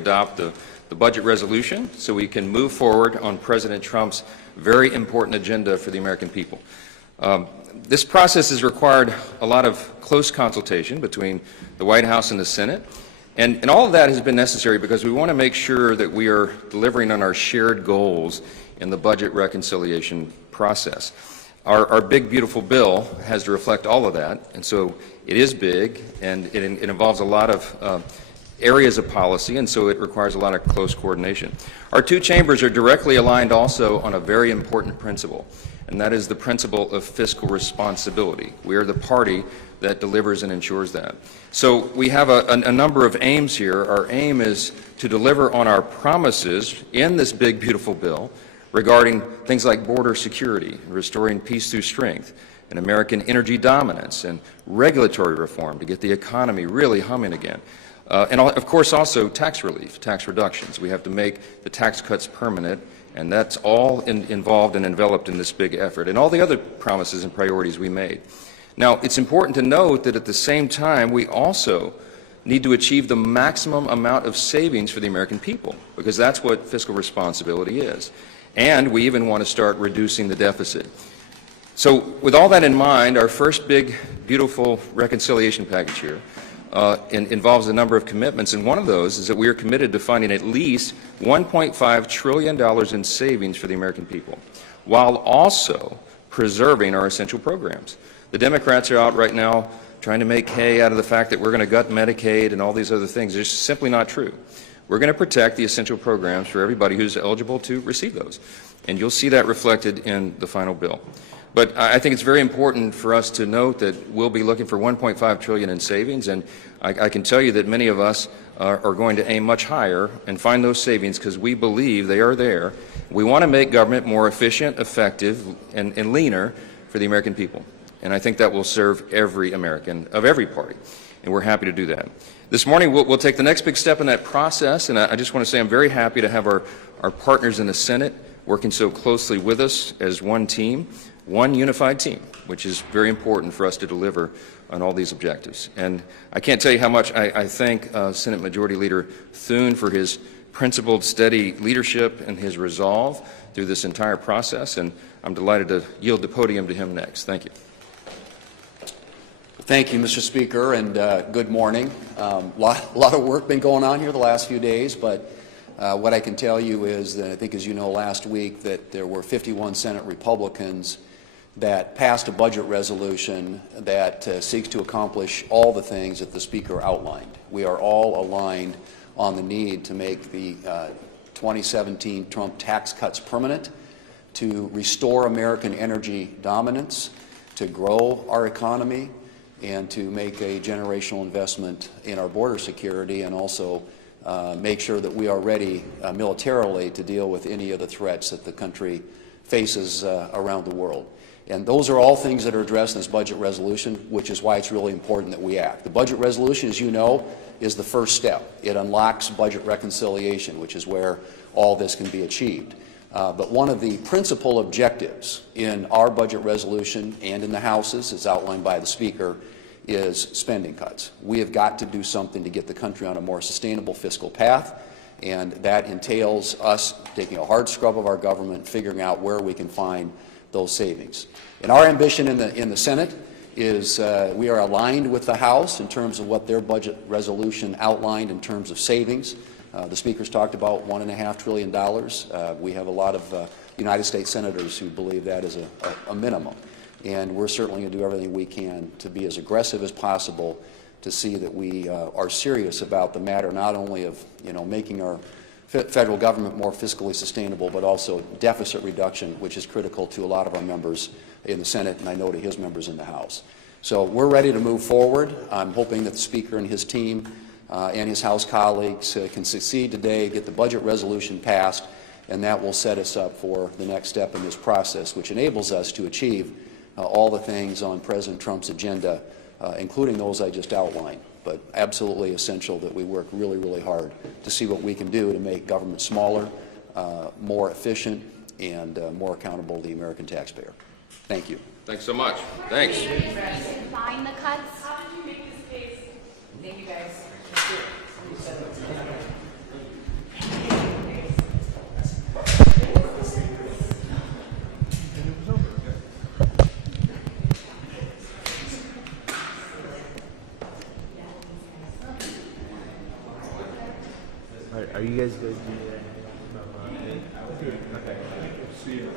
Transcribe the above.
adopt the budget resolution so we can move forward on President Trump's very important agenda for the American people. This process has required a lot of close consultation between the White House and the Senate, and all of that has been necessary because we want to make sure that we are delivering on our shared goals in the budget reconciliation process. Our big, beautiful bill has to reflect all of that, and so it is big, and it involves a lot of areas of policy, and so it requires a lot of close coordination. Our two chambers are directly aligned also on a very important principle, and that is the principle of fiscal responsibility. We are the party that delivers and ensures that. So we have a number of aims here. Our aim is to deliver on our promises in this big, beautiful bill regarding things like border security, restoring peace through strength, and American energy dominance, and regulatory reform to get the economy really humming again. And of course also tax relief, tax reductions. We have to make the tax cuts permanent, and that's all involved and enveloped in this big effort, and all the other promises and priorities we made. Now, it's important to note that at the same time, we also need to achieve the maximum amount of savings for the American people, because that's what fiscal responsibility is. And we even want to start reducing the deficit. So with all that in mind, our first big, beautiful reconciliation package here involves a number of commitments, and one of those is that we are committed to finding at least $1.5 trillion in savings for the American people, while also preserving our essential programs. The Democrats are out right now trying to make hay out of the fact that we're going to gut Medicaid and all these other things. It's simply not true. We're going to protect the essential programs for everybody who's eligible to receive those, and you'll see that reflected in the final bill. But I think it's very important for us to note that we'll be looking for $1.5 trillion in savings, and I can tell you that many of us are going to aim much higher and find those savings because we believe they are there. We want to make government more efficient, effective, and leaner for the American people, and I think that will serve every American of every party, and we're happy to do that. This morning we'll take the next big step in that process, and I just want to say I'm very happy to have our partners in the Senate working so closely with us as one team, one unified team, which is very important for us to deliver on all these objectives. And I can't tell you how much I thank Senate Majority Leader Thune for his principled, steady leadership and his resolve through this entire process, and I'm delighted to yield the podium to him next. Thank you. Thank you, Mr. Speaker, and good morning. A lot of work been going on here the last few days, but what I can tell you is that I think, as you know, last week that there were 51 Senate Republicans that passed a budget resolution that seeks to accomplish all the things that the Speaker outlined. We are all aligned on the need to make the 2017 Trump tax cuts permanent, to restore American energy dominance, to grow our economy, and to make a generational investment in our border security, and also make sure that we are ready militarily to deal with any of the threats that the country faces around the world. And those are all things that are addressed in this budget resolution, which is why it's really important that we act. The budget resolution, as you know, is the first step. It unlocks budget reconciliation, which is where all this can be achieved. But one of the principal objectives in our budget resolution and in the House's, as outlined by the Speaker, is spending cuts. We have got to do something to get the country on a more sustainable fiscal path, and that entails us taking a hard scrub of our government, figuring out where we can find those savings. And our ambition in the Senate is we are aligned with the House in terms of what their budget resolution outlined in terms of savings. The Speaker's talked about $1.5 trillion. We have a lot of United States senators who believe that is a minimum. And we're certainly going to do everything we can to be as aggressive as possible to see that we are serious about the matter, not only of making our federal government more fiscally sustainable, but also deficit reduction, which is critical to a lot of our members in the Senate, and I know to his members in the House. So we're ready to move forward. I'm hoping that the Speaker and his team and his House colleagues can succeed today, get the budget resolution passed, and that will set us up for the next step in this process, which enables us to achieve all the things on President Trump's agenda, including those I just outlined. But absolutely essential that we work really, really hard to see what we can do to make government smaller, more efficient, and more accountable to the American taxpayer. Thank you. Thanks so much. Thanks. Find the cuts. How did you make this case? Thank you, guys. Are you guys going to do anything from? Okay. See you.